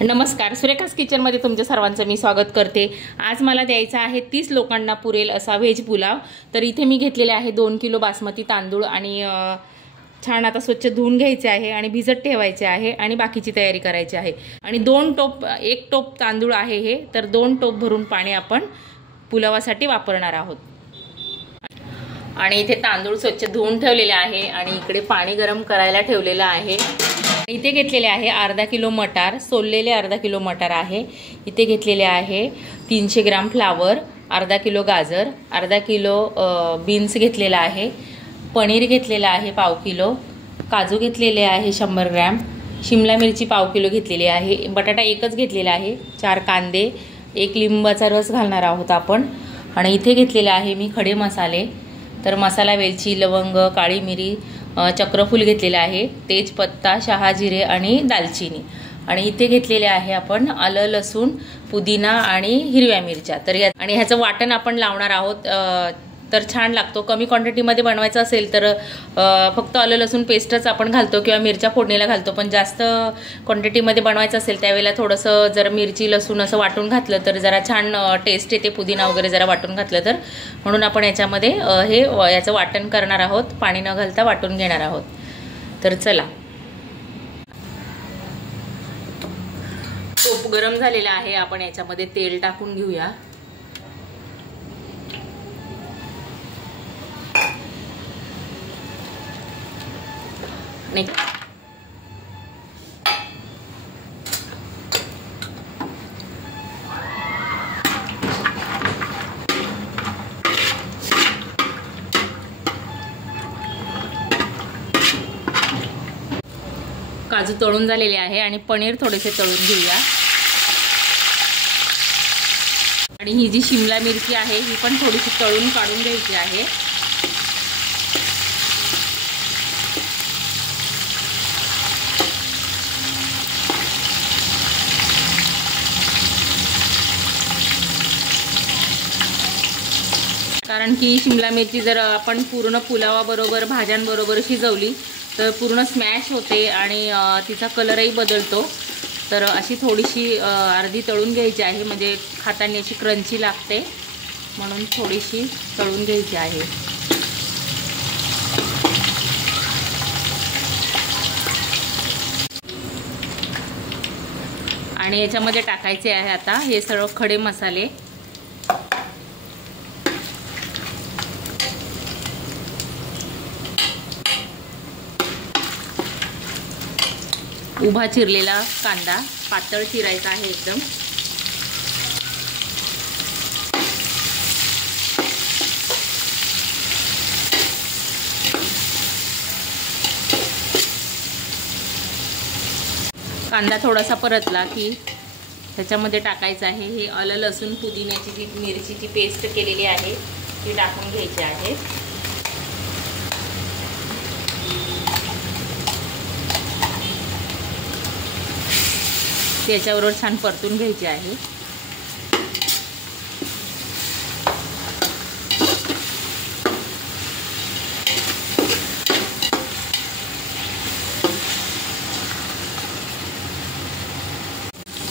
नमस्कार, सुरेखास किचनमध्ये तुमच्या सर्वांचं मी स्वागत करते। आज मला द्यायचा आहे 30 लोकांना पुरेल असा व्हेज पुलाव। तर इथे मी घेतलेले आहे 2 किलो बासमती तांदूळ आणि छान आता स्वच्छ धुवून घ्यायचे आहे आणि भिजत ठेवायचे आहे आणि बाकीची तयारी करायची आहे। आणि 1 टोप तांदूळ आहे हे, तर 2 टोप भरून पाणी आपण पुलावासाठी वापरणार आहोत। आणि इथे तांदूळ स्वच्छ धुवून ठेवलेले आहे आणि इकडे पाणी गरम करायला ठेवलेलं आहे। इथे घेतलेले आहे अर्धा किलो मटार, सोललेले अर्धा किलो मटार आहे। इथे घेतलेले आहे 300 ग्राम फ्लावर, अर्धा किलो गाजर, अर्धा किलो बीन्स घेतलेला आहे, पनीर घेतलेला आहे पाव किलो, काजू घेतलेले आहे 100 ग्रॅम, शिमला मिरची पाव किलो घेतलेली आहे, बटाटा एकच घेतलेला आहे, 4 कांदे, 1 लिंबाचा रस घालणार आहोत आपण। आणि इथे घेतलेले आहे मी खडे मसाले, तर मसाला, वेलची, लवंग, काळी मिरी, चक्रफूल घेतलेला आहे, तेजपत्ता, शहाजिरे आणि दालचिनी। आणि इथे घेतलेले आहे आपण आलं, लसूण, पुदिना आणि हिरव्या मिरच्या। तर आणि ह्याचं वाटण आपण लावणार आहोत, तर छान लागतो। कमी क्वांटिटीमध्ये बनवायचं असेल तर फक्त आलं लसूण पेस्टच आपण घालतो किंवा मिरच्या फोडणीला घालतो, पण जास्त क्वांटिटीमध्ये बनवायचं असेल त्यावेळेला थोडंसं जर मिरची लसूण असं वाटून घातलं तर जरा छान टेस्ट येते, पुदिना वगैरे जरा वाटून घातलं तर। म्हणून आपण याच्यामध्ये याचं वाटण करणार आहोत, पाणी न घालता वाटून घेणार आहोत। तर चला, तूप गरम झालेला आहे, आपण याच्यामध्ये तेल टाकून घेऊया। काजू तळून झालेले आहे आणि पनीर थोडेसे तळून घेऊया। आणि ही जी शिमला मिरची आहे ही पण थोडीशी तळून काढून घ्यायची आहे। कारण की शिमला मिरची जर आपण पूर्ण पुलावाबरोबर भाज्यांबरोबर शिजवली तर पूर्ण स्मॅश होते आणि तिचा कलरही बदलतो। तर अशी थोडीशी अर्धी तळून घ्यायची आहे, म्हणजे खाताना अशी क्रंची लागते, म्हणून थोडीशी तळून घ्यायची आहे। आणि याच्यामध्ये टाकायचे आहे आता हे सर्व खडे मसाले। उभा चिरलेला कांदा, पातळ चिरायचा आहे एकदम। कांदा थोडासा परतला की त्याच्यामध्ये टाकायचं आहे हे आलं, लसूण, पुदिन्याची जी मिरचीची पेस्ट केलेली आहे ती टाकून घ्यायची आहे। त्याच्याबरोबर छान परतून घ्यायची आहे।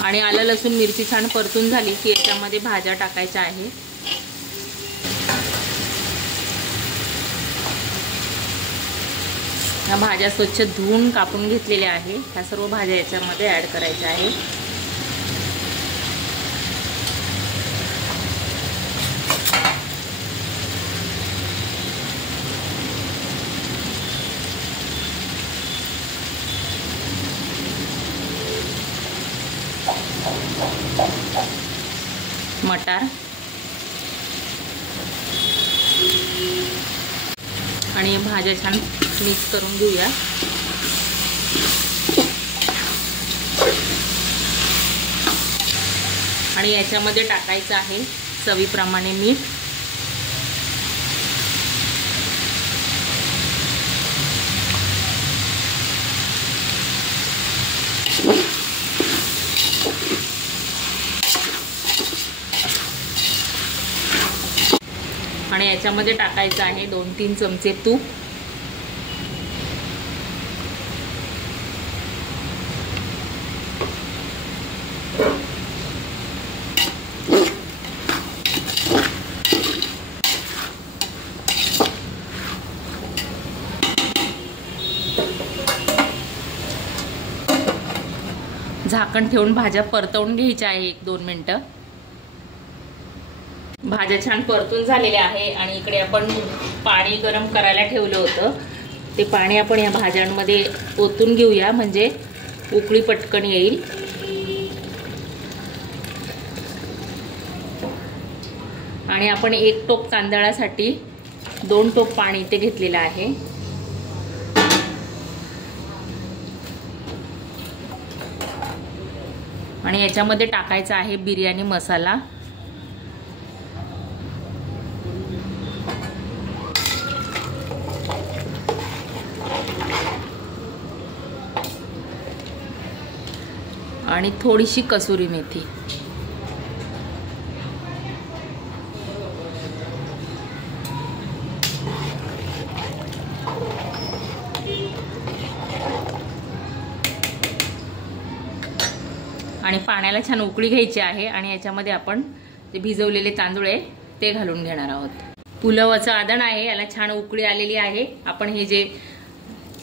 आणि आलं, लसूण, मिरची छान परतून झाली की याच्यामध्ये भाज्या टाकायच्या आहे। या भाज्या स्वच्छ धुवून कापून घेतलेल्या आहे, ह्या सर्व भाज्या याच्यामध्ये ॲड करायच्या आहे। मटार आणि भाज्या छान मिक्स करून घेऊया। आणि याच्यामध्ये टाकायचं आहे चवीप्रमाणे मीठ। आणि याच्यामध्ये टाकायचं आहे 2-3 चमचे तूप। झाकण ठेवून भाज्या परतवून घ्यायच्या आहे 1-2 मिनिटं. भाज्या छान परतून झालेल्या आहे आणि इकडे आपण पाणी गरम करायला ठेवलं होतं. ते पाणी आपण या भाज्यांमध्ये ओतून घेऊया, म्हणजे उकळी पटकन येईल. आणि आपण 1 टोप तांदळासाठी 2 टोप पाणी इथे घेतलेलं आहे. आणि याच्यामध्ये टाकायचा आहे बिर्याणी मसाला. आणि थोडीशी कसुरी मेथी. आणि पाण्याला छान उकळी घ्यायची आहे आणि याच्यामध्ये आपण जे भिजवलेले तांदूळ आहे ते घालून घेणार आहोत. पुलावाचं आदण आहे, याला छान उकळी आलेली आहे. आपण हे जे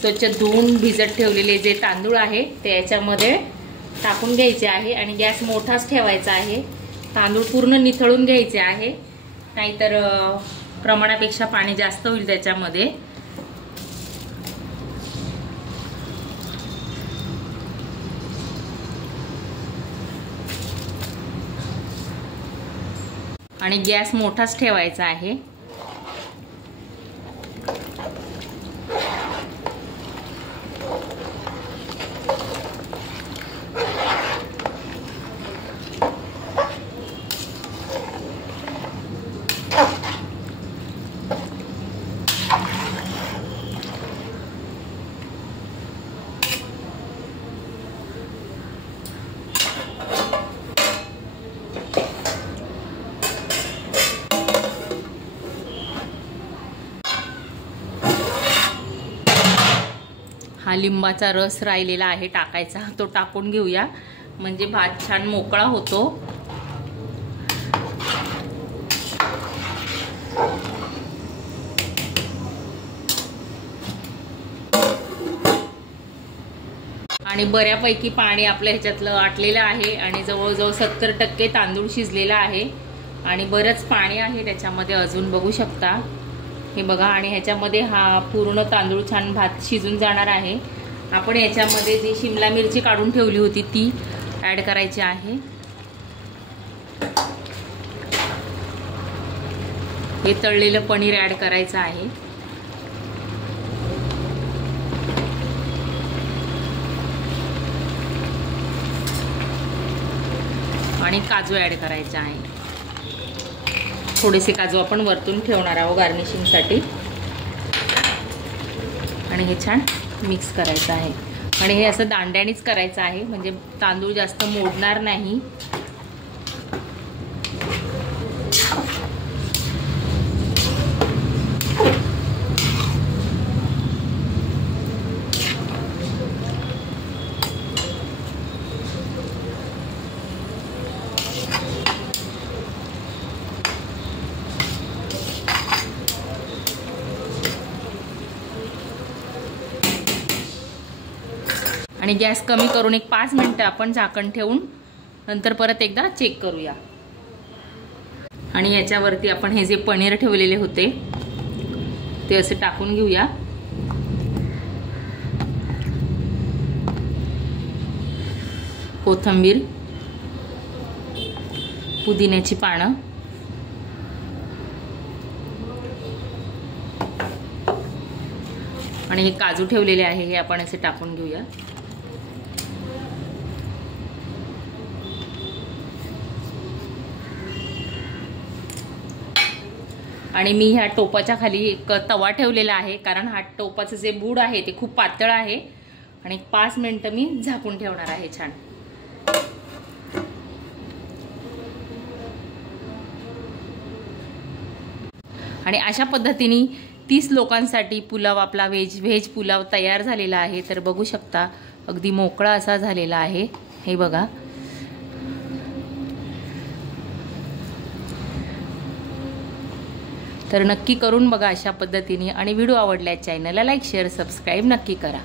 स्वच्छ धुवून भिजत ठेवलेले जे तांदूळ आहे ते याच्यामध्ये टाकून घ्यायचे आहे आणि गॅस मोठाच ठेवायचा आहे. तांदूळ पूर्ण निथळून घ्यायचे आहे, नाहीतर प्रमाणापेक्षा पाणी जास्त होईल त्याच्यामध्ये. आणि गॅस मोठाच ठेवायचा आहे. हा लिंबाचा रस राहिलेला आहे टाकायचा, तो टाकून घेऊया, म्हणजे भात छान मोकळा होतो. आणि बऱ्यापैकी पाणी आपल्या ह्याच्यातलं आटलेलं आहे आणि जवळजवळ 70% तांदूळ शिजलेला आहे आणि बरंच पाणी आहे त्याच्यामध्ये अजून, बघू शकता हे बघा. आणि ह्याच्यामध्ये हा पूर्ण तांदूळ छान भात शिजून जाणार आहे. आपण याच्यामध्ये जी शिमला मिरची काढून ठेवली होती ती ॲड करायची आहे. हे तळलेलं पनीर ॲड करायचं आहे. आणि काजू ॲड करायचे आहे. थोडेसे काजू आपण वरतून ठेवणार आहोत गार्निशिंगसाठी. आणि हे छान मिक्स करायचं आहे. आणि हे असं दांड्यानेच करायचं आहे, म्हणजे तांदूळ जास्त मोडणार नाही. आणि गॅस कमी करून 5 मिनिटं आपण झाकण ठेवून नंतर परत एकदा चेक करूया. आणि याच्यावरती आपण हे जे पनीर ठेवलेले होते ते असे टाकून घेऊया. कोथिंबीर, पुदिन्याची पानं, आणि हे काजू ठेवलेले आहे हे आपण असे टाकून घेऊया. आणि मी ह्या टोपाच्या खाली एक तवा ठेवलेला आहे, कारण हा टोपाचं जे बूड आहे ते खूप पातळ आहे. आणि 5 मिनिटं मी झाकून ठेवणार आहे छान. आणि अशा पद्धतीने 30 लोकांसाठी पुलाव आपला व्हेज पुलाव तयार झालेला आहे. तर बघू शकता अगदी मोकळा असा झालेला आहे. हे बघा. तर नक्की करून बघा अशा पद्धतीने. आणि व्हिडिओ आवडल्यास चॅनलला लाईक शेअर सबस्क्राईब नक्की करा.